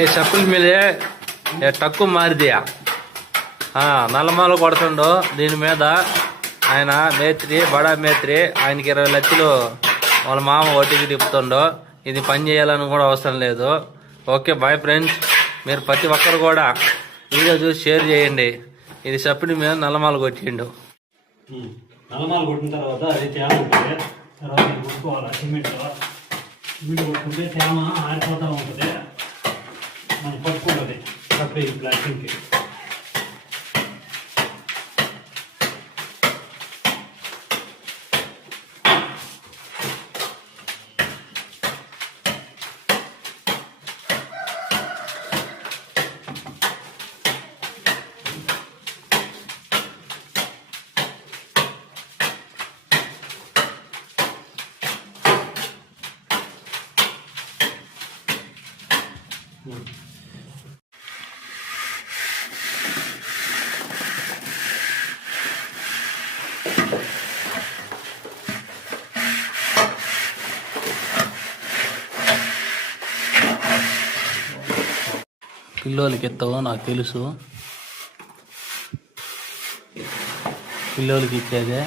ఏ చెప్పుల మీదే తక్కువ మారిదియా నల్లమాల కొడుతుండో దీని మీద ఆయన మేత్రి బడా మేత్రి ఆయనకి 20 లక్షలు వాళ్ళ మామ వడ్డీకి తిప్పుతుండో ఇది పని చేయాలని కూడా అవసరం లేదు. ఓకే బాయ్ ఫ్రెండ్స్, మీరు ప్రతి ఒక్కరు కూడా వీడియో చూసి షేర్ చేయండి. ఇది చెప్పుడి మీద నల్లమాల కొట్టిండు. నల్లమాల కొట్టిన తర్వాత అది తేమ ఉంటుంది. తర్వాత కొట్టుకోవాలి సిమెంట్లో. సిమెంట్ కొట్టుకుంటే తేమ ఆరిపోతూ ఉంటుంది, మనం పట్టుకుంటుంది సపరేట్ ప్లాస్టిక్కి. పిల్లోలకి ఎత్తావో నాకు తెలుసు, పిల్లోలకి ఇచ్చేదే.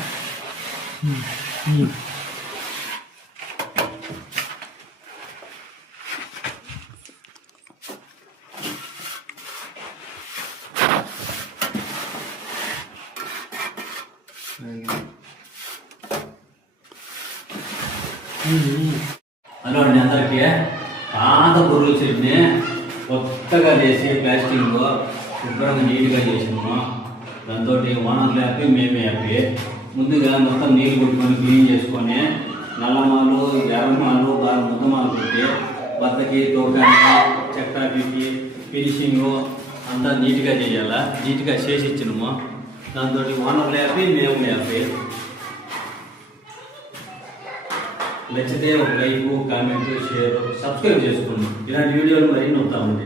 హలో అండి అందరికీ. పాత బొర్రెల చెట్టుని కొత్తగా చేసి ప్లాస్టిక్ శుభ్రంగా నీట్గా చేసినాము. దాంతో ఓనర్లు హ్యాపీ, మేమే హ్యాపీ. ముందుగా మొత్తం నీళ్ళు కొట్టుకొని క్లీన్ చేసుకొని నల్లమాలు ఎర్రమాలు బాగా ముద్దమాలు పెట్టి బద్దకి తోకాని చక్రాకి ఫినిషింగు అంతా నీట్గా చేయాలా. నీట్గా చేసి ఇచ్చినాము. దాంతో ఓనర్లు హ్యాపీ, మేము హ్యాపీ. నచ్చితే ఒక లైక్, కామెంట్, షేర్, సబ్స్క్రైబ్ చేసుకోండి. ఇలాంటి వీడియోలు మరీ నొత్తా ఉంది.